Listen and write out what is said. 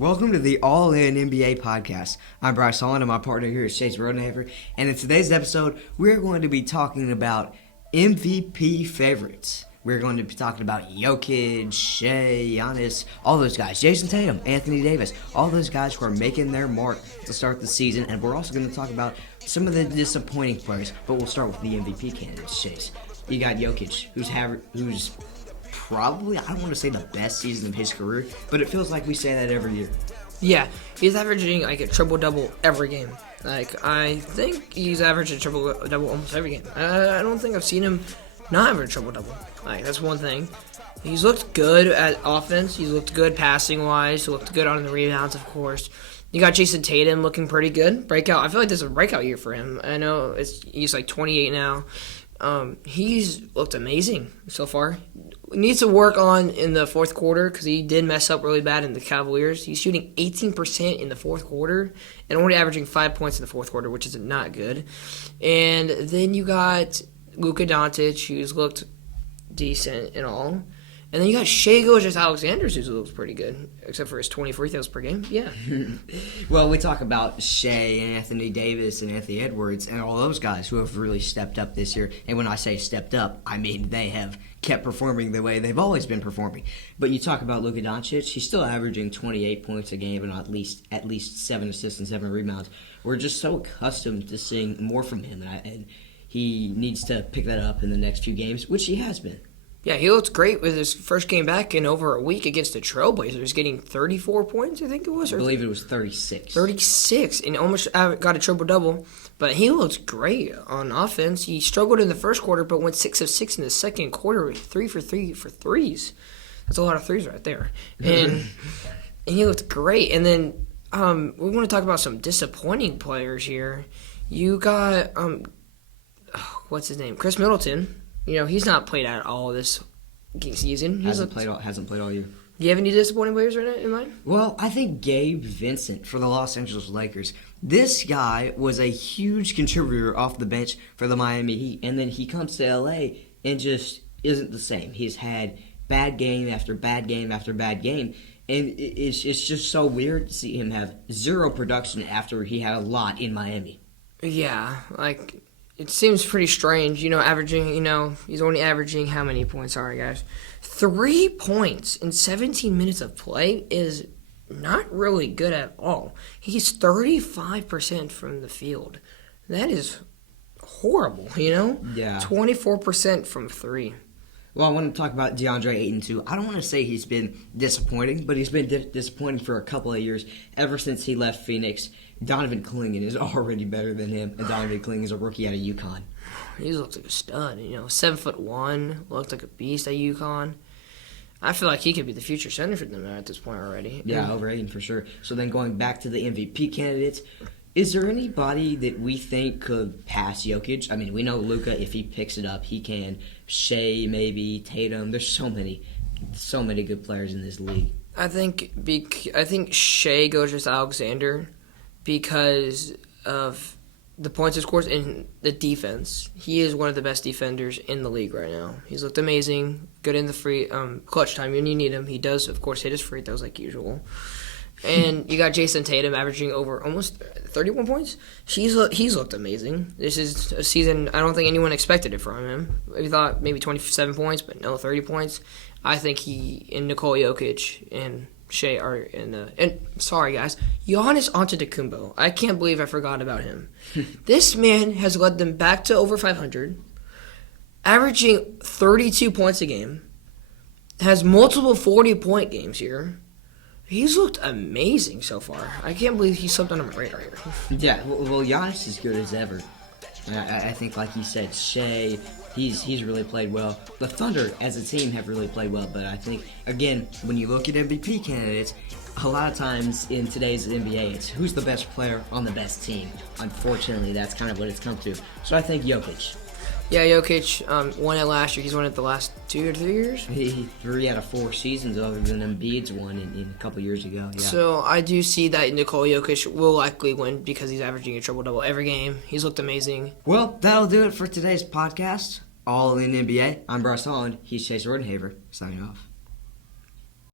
Welcome to the All In NBA podcast. I'm Bryce Holland, and my partner here is Chase Rodenhaver. And in today's episode, we're going to be talking about MVP favorites. We're going to be talking about Jokic, Shea, Giannis, all those guys. Jason Tatum, Anthony Davis, all those guys who are making their mark to start the season. And we're also going to talk about some of the disappointing players. But we'll start with the MVP candidates, Chase. You got Jokic, who's probably, I don't want to say the best season of his career, but it feels like we say that every year. Yeah, he's averaging like a triple-double every game. I think he's averaging a triple-double almost every game. I don't think I've seen him not average a triple-double. That's one thing. He's looked good at offense. He's looked good passing-wise. He looked good on the rebounds, of course. You got Jason Tatum looking pretty good. Breakout. I feel like this is a breakout year for him. I know he's like 28 now. He's looked amazing so far. Needs to work on in the fourth quarter because he did mess up really bad in the Cavaliers. He's shooting 18% in the fourth quarter and only averaging 5 points in the fourth quarter, which is not good. And then you got Luka Doncic, who's looked decent and all. And then you got Shai Gilgeous-Alexander, who looks pretty good, except for his 20 free throws per game. Yeah. Well, we talk about Shea and Anthony Davis and Anthony Edwards and all those guys who have really stepped up this year. And when I say stepped up, I mean they have kept performing the way they've always been performing. But you talk about Luka Doncic, he's still averaging 28 points a game and at least 7 assists and 7 rebounds. We're just so accustomed to seeing more from him, and he needs to pick that up in the next few games, which he has been. Yeah, he looked great with his first game back in over a week against the Trailblazers, getting 34 points, I think it was. I believe it was 36. 36, and almost got a triple-double. But he looked great on offense. He struggled in the first quarter, but went 6 of 6 in the second quarter with 3 for 3 for threes. That's a lot of threes right there. And he looked great. And then we want to talk about some disappointing players here. You got, what's his name? Chris Middleton. You know, he's not played at all this season. Hasn't played all year. Do you have any disappointing players in mind? Well, I think Gabe Vincent for the Los Angeles Lakers. This guy was a huge contributor off the bench for the Miami Heat, and then he comes to L.A. and just isn't the same. He's had bad game after bad game after bad game, and it's just so weird to see him have zero production after he had a lot in Miami. Yeah, it seems pretty strange, he's only averaging how many points? Sorry, guys. 3 points in 17 minutes of play is not really good at all. He's 35% from the field. That is horrible, Yeah. 24% from 3. Well, I want to talk about DeAndre Ayton, too. I don't want to say he's been disappointing, but he's been disappointing for a couple of years. Ever since he left Phoenix, Donovan Clingan is already better than him, and Donovan Clingan is a rookie out of UConn. He looks like a stud, 7'1", looked like a beast at UConn. I feel like he could be the future center for them at this point already. Yeah, over Ayton for sure. So then going back to the MVP candidates, is there anybody that we think could pass Jokic? I mean, we know Luka, if he picks it up, he can. Shea, maybe, Tatum. There's so many good players in this league. I think Shai Gilgeous-Alexander, because of the points he scores and the defense. He is one of the best defenders in the league right now. He's looked amazing, good in the free clutch time when you need him. He does, of course, hit his free throws like usual. And you got Jason Tatum averaging over almost 31 points. He's looked amazing. This is a season I don't think anyone expected it from him. We thought maybe 27 points, but no, 30 points. I think he and Nikola Jokic and Shea are in the... And sorry, guys. Giannis Antetokounmpo. I can't believe I forgot about him. This man has led them back to over 500, averaging 32 points a game, has multiple 40-point games here. He's looked amazing so far. I can't believe he slipped under my radar here. Yeah, well, Giannis is good as ever. I think, like you said, Shea, he's really played well. The Thunder, as a team, have really played well. But I think, again, when you look at MVP candidates, a lot of times in today's NBA, it's who's the best player on the best team. Unfortunately, that's kind of what it's come to. So I think Jokic. Yeah, Jokic won it last year. He's won it the last 2 or 3 years. He 3 out of 4 seasons other than Embiid's one in a couple years ago. Yeah. So I do see that Nikola Jokic will likely win because he's averaging a triple-double every game. He's looked amazing. Well, that'll do it for today's podcast. All in NBA. I'm Bryce Holland. He's Chase Rodenhaver. Signing off.